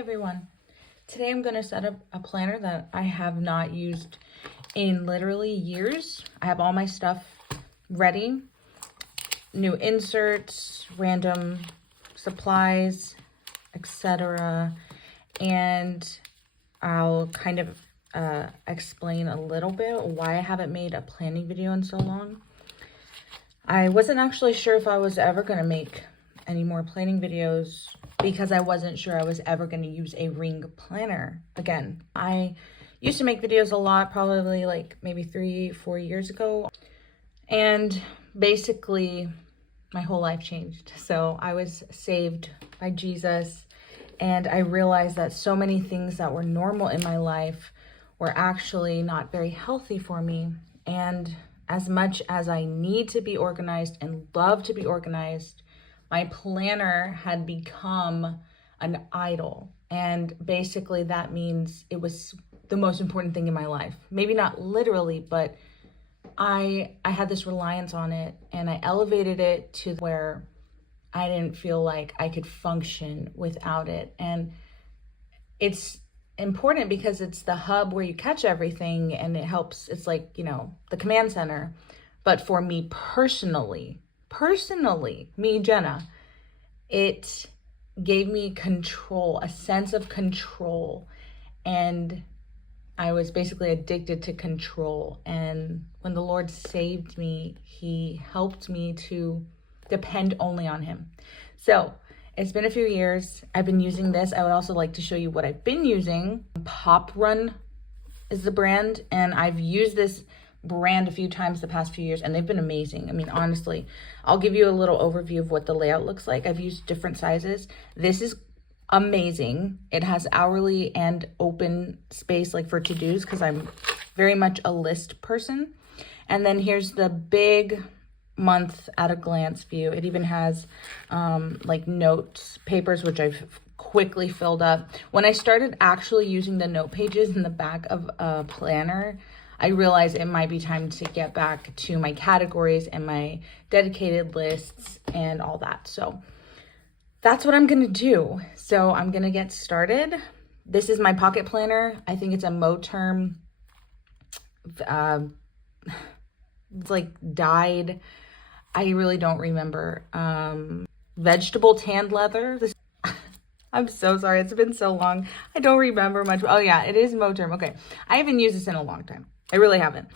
everyone. Today I'm going to set up a planner that I have not used in literally years. I have all my stuff ready, new inserts, random supplies, etc. And I'll kind of explain a little bit why I haven't made a planning video in so long. I wasn't actually sure if I was ever going to make any more planning videos because I wasn't sure I was ever going to use a ring planner again. I used to make videos a lot, probably like maybe 3-4 years ago. And basically my whole life changed. So I was saved by Jesus, and I realized that so many things that were normal in my life were actually not very healthy for me. And as much as I need to be organized and love to be organized, my planner had become an idol. And basically that means it was the most important thing in my life. Maybe not literally, but I had this reliance on it, and I elevated it to where I didn't feel like I could function without it. And it's important because it's the hub where you catch everything, and it helps. It's like, you know, the command center. But for me personally, me, Jenna, it gave me control, a sense of control. And I was basically addicted to control. And when the Lord saved me, he helped me to depend only on him. So it's been a few years. I've been using this. I would also like to show you what I've been using. Pop Run is the brand, and I've used this brand a few times the past few years, and they've been amazing. I mean, honestly, I'll give you a little overview of what the layout looks like. I've used different sizes. This is amazing. It has hourly and open space, like for to-dos, because I'm very much a list person. And then here's the big month at a glance view. It even has like notes, papers, which I've quickly filled up. When I started actually using the note pages in the back of a planner, I realized it might be time to get back to my categories and my dedicated lists and all that. So that's what I'm gonna do. So I'm gonna get started. This is my pocket planner. I think it's a Moterm, it's like dyed, I really don't remember, vegetable tanned leather. I'm so sorry, it's been so long. I don't remember much. Oh yeah, it is Moterm. Okay, I haven't used this in a long time. I really haven't.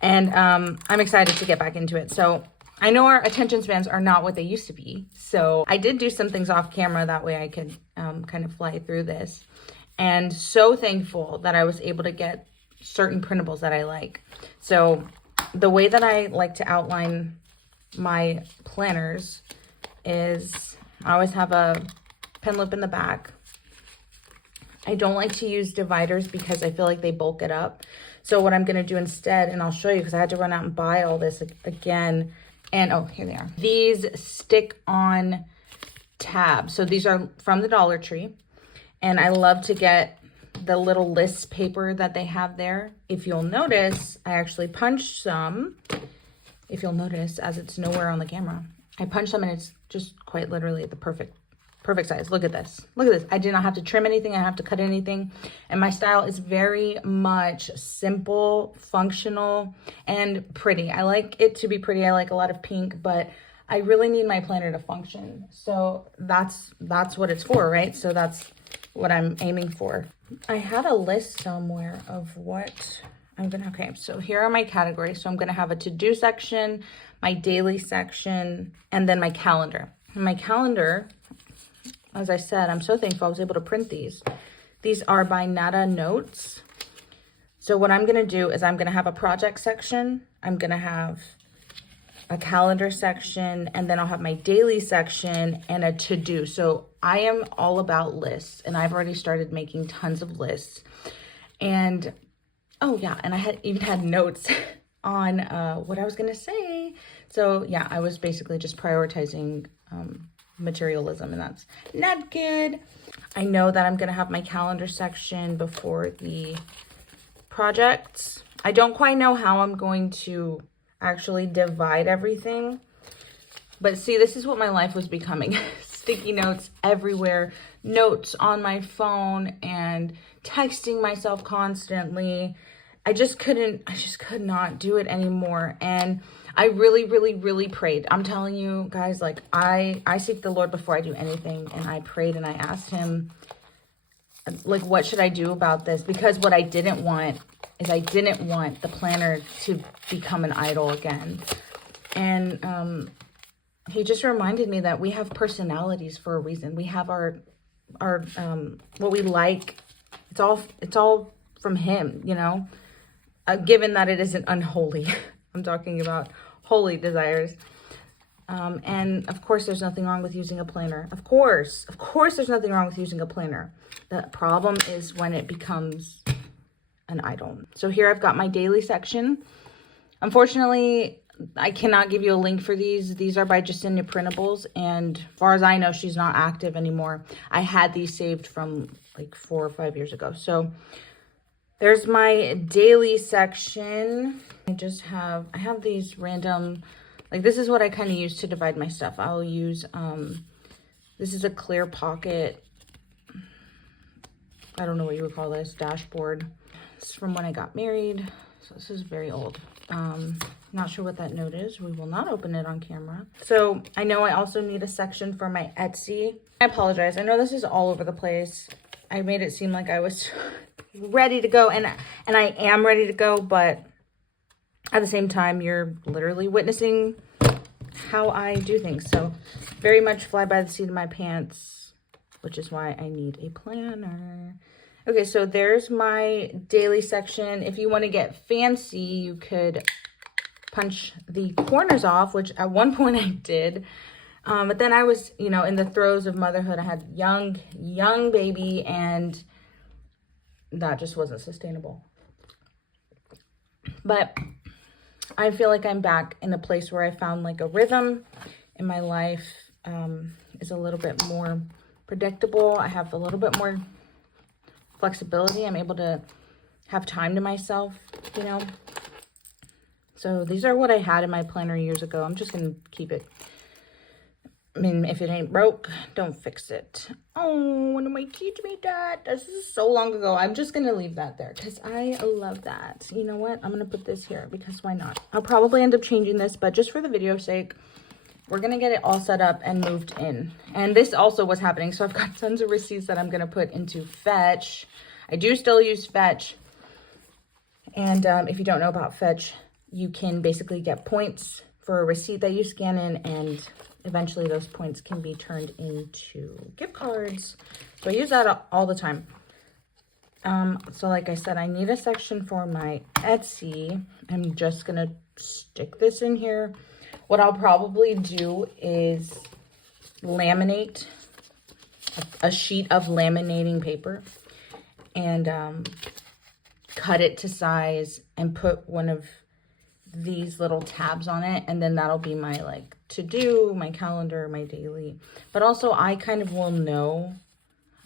And I'm excited to get back into it. So I know our attention spans are not what they used to be. So I did do some things off camera. That way I could kind of fly through this. And so thankful that I was able to get certain printables that I like. So the way that I like to outline my planners is I always have a pen lip in the back. I don't like to use dividers because I feel like they bulk it up. So what I'm going to do instead, and I'll show you because I had to run out and buy all this again. And oh, here they are. These stick on tabs. So these are from the Dollar Tree. And I love to get the little list paper that they have there. If you'll notice, I actually punched some. If you'll notice, as it's nowhere on the camera, I punched them and it's just quite literally the perfect size. Look at this. Look at this. I did not have to trim anything. I don't have to cut anything. And my style is very much simple, functional, and pretty. I like it to be pretty. I like a lot of pink, but I really need my planner to function. So that's what it's for, right? So that's what I'm aiming for. I had a list somewhere of what I'm gonna, okay, so here are my categories. So I'm gonna have a to-do section, my daily section, and then my calendar. And my calendar, as I said, I'm so thankful I was able to print these. These are by Nada Notes. So what I'm gonna do is I'm gonna have a project section, I'm gonna have a calendar section, and then I'll have my daily section and a to-do. So I am all about lists, and I've already started making tons of lists. And oh yeah, and I had even had notes on what I was gonna say. So yeah, I was basically just prioritizing materialism, and that's not good. I know that I'm gonna have my calendar section before the projects. I don't quite know how I'm going to actually divide everything, but see, this is what my life was becoming. Sticky notes everywhere, notes on my phone and texting myself constantly. I just could not do it anymore. And I really, really, really prayed. I'm telling you guys, like I seek the Lord before I do anything. And I prayed and I asked him, like, what should I do about this? Because what I didn't want is I didn't want the planner to become an idol again. And he just reminded me that we have personalities for a reason. We have our what we like. It's all from him, you know, given that it isn't unholy. I'm talking about holy desires. And of course, there's nothing wrong with using a planner. Of course, there's nothing wrong with using a planner. The problem is when it becomes an idol. So here I've got my daily section. Unfortunately, I cannot give you a link for these. These are by Jesenia Printables. And as far as I know, she's not active anymore. I had these saved from like 4 or 5 years ago. So there's my daily section. I have these random, like this is what I kind of use to divide my stuff. I'll use, this is a clear pocket. I don't know what you would call this, dashboard. It's from when I got married. So this is very old. Not sure what that note is. We will not open it on camera. So I know I also need a section for my Etsy. I apologize. I know this is all over the place. I made it seem like I was ready to go, and I am ready to go, but at the same time, you're literally witnessing how I do things. So very much fly by the seat of my pants, which is why I need a planner. Okay, so there's my daily section. If you want to get fancy, you could punch the corners off, which at one point I did. But then I was, you know, in the throes of motherhood. I had young baby, and that just wasn't sustainable. But I feel like I'm back in a place where I found like a rhythm in my life, is a little bit more predictable. I have a little bit more flexibility. I'm able to have time to myself, you know. So these are what I had in my planner years ago. I'm just going to keep it. I mean, if it ain't broke, don't fix it. Oh, when did my teach me that? This is so long ago. I'm just going to leave that there because I love that. You know what? I'm going to put this here because why not? I'll probably end up changing this, but just for the video's sake, we're going to get it all set up and moved in. And this also was happening. So I've got tons of receipts that I'm going to put into Fetch. I do still use Fetch. And if you don't know about Fetch, you can basically get points for a receipt that you scan in, and eventually those points can be turned into gift cards. So I use that all the time. So like I said, I need a section for my Etsy. I'm just going to stick this in here. What I'll probably do is laminate a sheet of laminating paper and cut it to size and put one of these little tabs on it, and then that'll be my like to-do, my calendar, my daily. But also I kind of will know,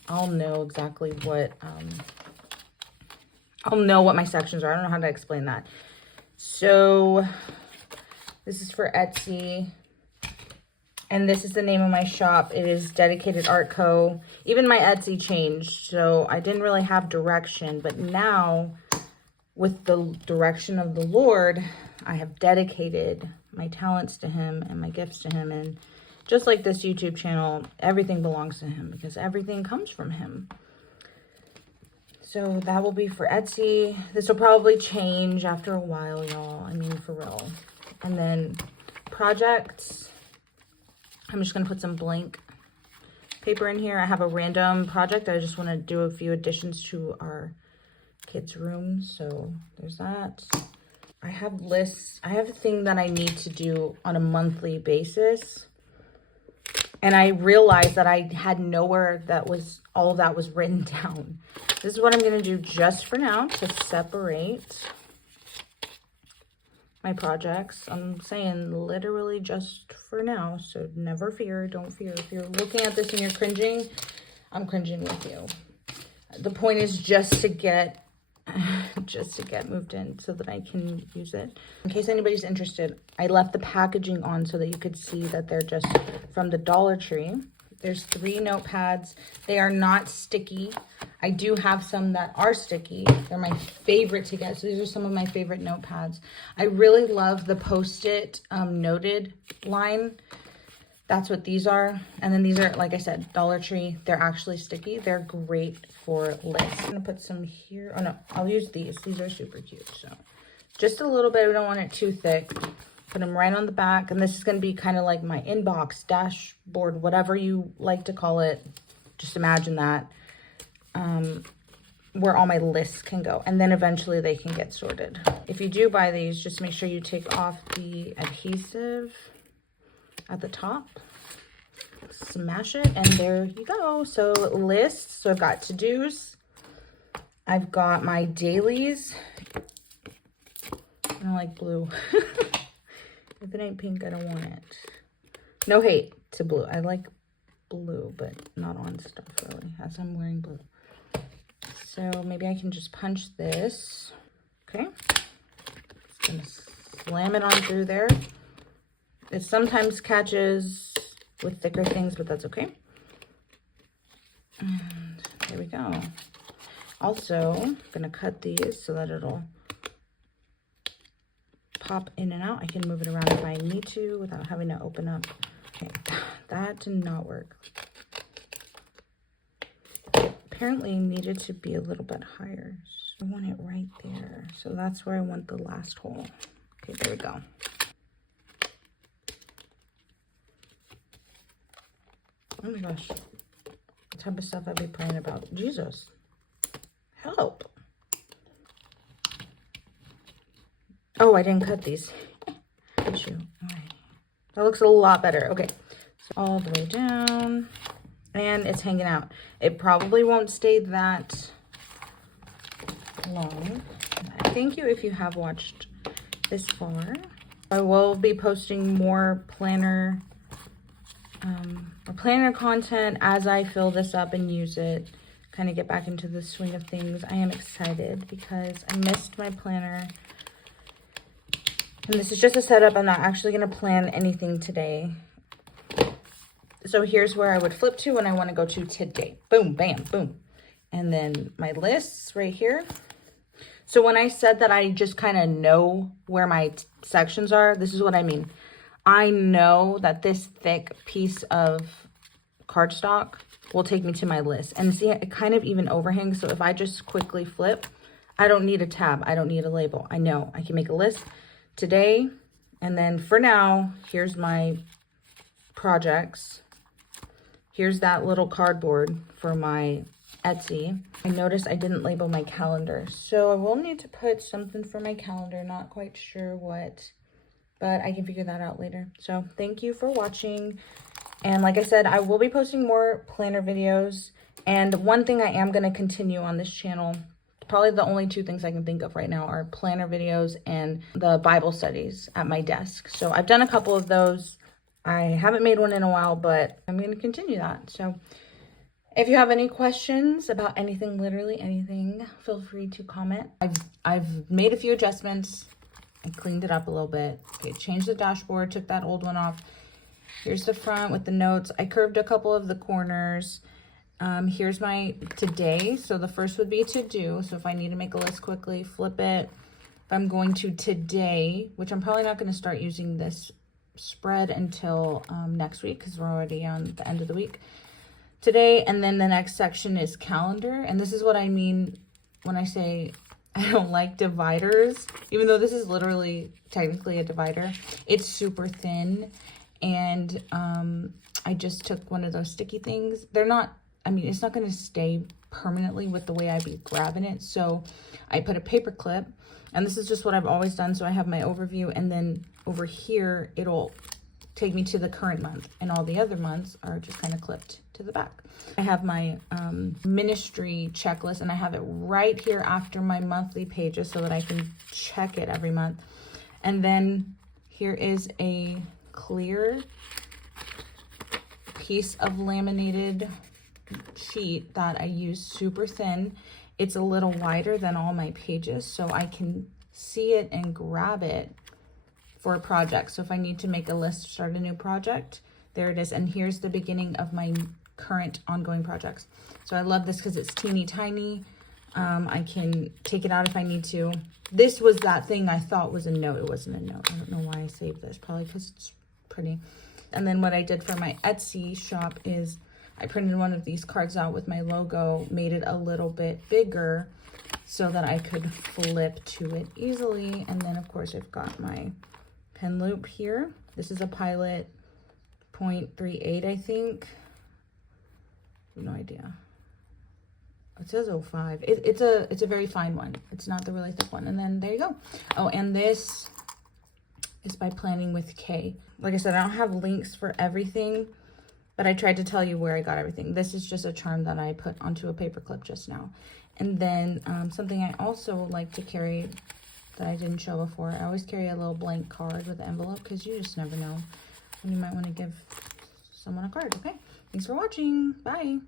I'll know exactly what I'll know what my sections are. I don't know how to explain that. So this is for Etsy, and this is the name of my shop. It is Dedicated Art Co. Even my Etsy changed, so I didn't really have direction, but now with the direction of the Lord, I have dedicated my talents to him and my gifts to him. And just like this YouTube channel, everything belongs to him because everything comes from him. So that will be for Etsy. This will probably change after a while, y'all. I mean, for real. And then projects. I'm just going to put some blank paper in here. I have a random project. I just want to do a few additions to our kids' room. So there's that. I have lists. I have a thing that I need to do on a monthly basis. And I realized that I had nowhere that was, all of that was written down. This is what I'm going to do just for now to separate my projects. I'm saying literally just for now. So never fear. Don't fear. If you're looking at this and you're cringing, I'm cringing with you. The point is just to get moved in so that I can use it. In case anybody's interested, I left the packaging on so that you could see that they're just from the Dollar Tree. There's 3 notepads. They are not sticky. I do have some that are sticky. They're my favorite to get. So these are some of my favorite notepads. I really love the Post-it noted line. That's what these are. And then these are, like I said, Dollar Tree. They're actually sticky. They're great for lists. I'm gonna put some here. Oh no, I'll use these. These are super cute. So just a little bit. We don't want it too thick. Put them right on the back. And this is gonna be kind of like my inbox, dashboard, whatever you like to call it. Just imagine that. Where all my lists can go. And then eventually they can get sorted. If you do buy these, just make sure you take off the adhesive at the top, smash it, and there you go. So lists, so I've got to-dos, I've got my dailies. I don't like blue. If it ain't pink, I don't want it. No hate to blue. I like blue, but not on stuff really, as I'm wearing blue. So maybe I can just punch this. Okay, just gonna slam it on through there. It sometimes catches with thicker things, but that's okay. And there we go. Also, I'm gonna cut these so that it'll pop in and out. I can move it around if I need to without having to open up. Okay, that did not work. It apparently needed to be a little bit higher. So I want it right there. So that's where I want the last hole. Okay, there we go. Oh my gosh, the type of stuff I'd be praying about. Jesus, help. Oh, I didn't cut these. Issue. All right. That looks a lot better. Okay, so all the way down, and it's hanging out. It probably won't stay that long. Thank you if you have watched this far. I will be posting more planner content as I fill this up and use it, kind of get back into the swing of things. I am excited because I missed my planner. And this is just a setup. I'm not actually going to plan anything today. So here's where I would flip to when I want to go to today. Boom, bam, boom. And then my lists right here. So when I said that I just kind of know where my sections are, this is what I mean. I know that this thick piece of cardstock will take me to my list. And see, it kind of even overhangs. So if I just quickly flip, I don't need a tab. I don't need a label. I know I can make a list today. And then for now, here's my projects. Here's that little cardboard for my Etsy. I noticed I didn't label my calendar. So I will need to put something for my calendar. Not quite sure what, but I can figure that out later. So thank you for watching. And like I said, I will be posting more planner videos. And one thing I am going to continue on this channel, probably the only 2 things I can think of right now are planner videos and the Bible studies at my desk. So I've done a couple of those. I haven't made one in a while, but I'm going to continue that. So if you have any questions about anything, literally anything, feel free to comment. I've made a few adjustments. I cleaned it up a little bit. Okay, changed the dashboard, took that old one off. Here's the front with the notes. I curved a couple of the corners. Here's my today. So the first would be to do. So if I need to make a list quickly, flip it. If I'm going to today, which I'm probably not going to start using this spread until next week because we're already on the end of the week. Today, and then the next section is calendar. And this is what I mean when I say I don't like dividers, even though this is literally technically a divider. It's super thin. And I just took one of those sticky things. They're not, I mean, it's not going to stay permanently with the way I be grabbing it. So I put a paper clip, and this is just what I've always done. So I have my overview, and then over here, it'll take me to the current month, and all the other months are just kind of clipped to the back. I have my ministry checklist, and I have it right here after my monthly pages so that I can check it every month. And then here is a clear piece of laminated sheet that I use super thin. It's a little wider than all my pages, so I can see it and grab it for a project. So if I need to make a list, start a new project, there it is. And here's the beginning of my current ongoing projects. So I love this because it's teeny tiny. I can take it out if I need to. This was that thing I thought was a note. It wasn't a note. I don't know why I saved this. Probably because it's pretty. And then what I did for my Etsy shop is I printed one of these cards out with my logo, made it a little bit bigger so that I could flip to it easily. And then of course I've got my pen loop here. This is a Pilot 0.38, I think. No idea. It says 05. It's a very fine one. It's not the really thick one. And then there you go. Oh, and this is by Planning with K. Like I said, I don't have links for everything, but I tried to tell you where I got everything. This is just a charm that I put onto a paper clip just now. And then something I also like to carry that I didn't show before. I always carry a little blank card with an envelope because you just never know when you might want to give someone a card. Okay, thanks for watching. Bye.